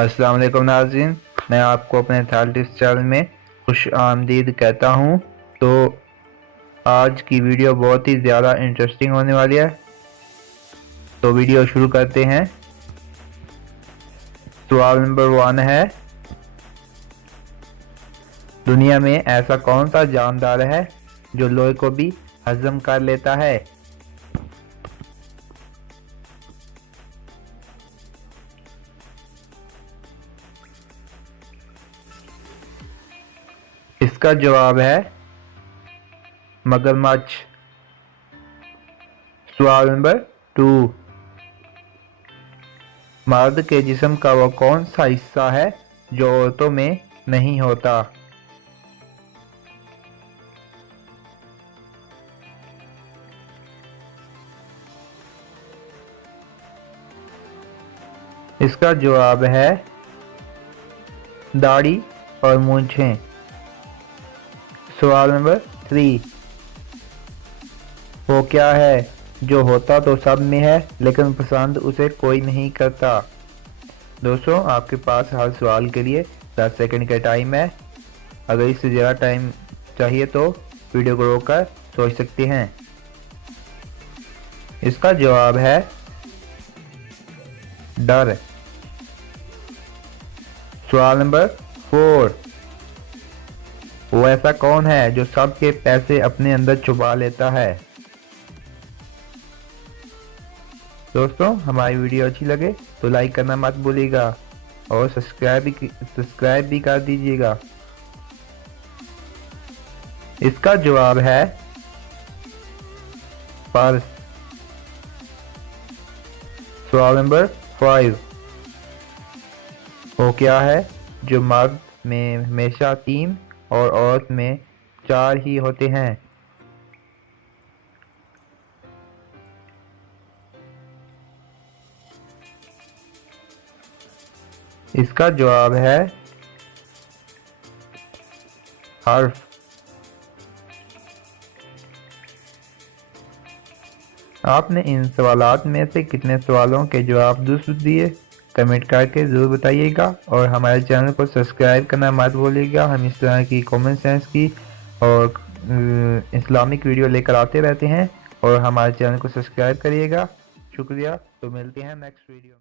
अस्सलाम वालेकुम नाज़रीन, मैं आपको अपने थर्ड टिप्स चैनल में खुश आमदीद कहता हूँ। तो आज की वीडियो बहुत ही ज़्यादा इंटरेस्टिंग होने वाली है, तो वीडियो शुरू करते हैं। सवाल नंबर 1 है, दुनिया में ऐसा कौन सा जानदार है जो लोहे को भी हजम कर लेता है? इसका जवाब है मगरमच्छ। सवाल नंबर 2, मर्द के जिस्म का वो कौन सा हिस्सा है जो औरतों में नहीं होता? इसका जवाब है दाढ़ी और मूंछें। सवाल नंबर 3, वो क्या है जो होता तो सब में है लेकिन पसंद उसे कोई नहीं करता? दोस्तों, आपके पास हर सवाल के लिए 10 सेकंड का टाइम है। अगर इससे ज़्यादा टाइम चाहिए तो वीडियो को रोककर सोच सकते हैं। इसका जवाब है डर। सवाल नंबर 4, वो ऐसा कौन है जो सबके पैसे अपने अंदर छुपा लेता है? दोस्तों, हमारी वीडियो अच्छी लगे तो लाइक करना मत भूलिएगा और सब्सक्राइब भी कर दीजिएगा। इसका जवाब है पर्स। सवाल नंबर 5, वो क्या है जो मर्द में हमेशा 3 और औरत में 4 ही होते हैं? इसका जवाब है हर्फ। आपने इन सवालात में से कितने सवालों के जवाब दुरुस्त दिए कमेंट करके ज़रूर बताइएगा और हमारे चैनल को सब्सक्राइब करना मत भूलिएगा। हम इस तरह की कॉमन सेंस की और इस्लामिक वीडियो लेकर आते रहते हैं और हमारे चैनल को सब्सक्राइब करिएगा। शुक्रिया। तो मिलते हैं नेक्स्ट वीडियो में।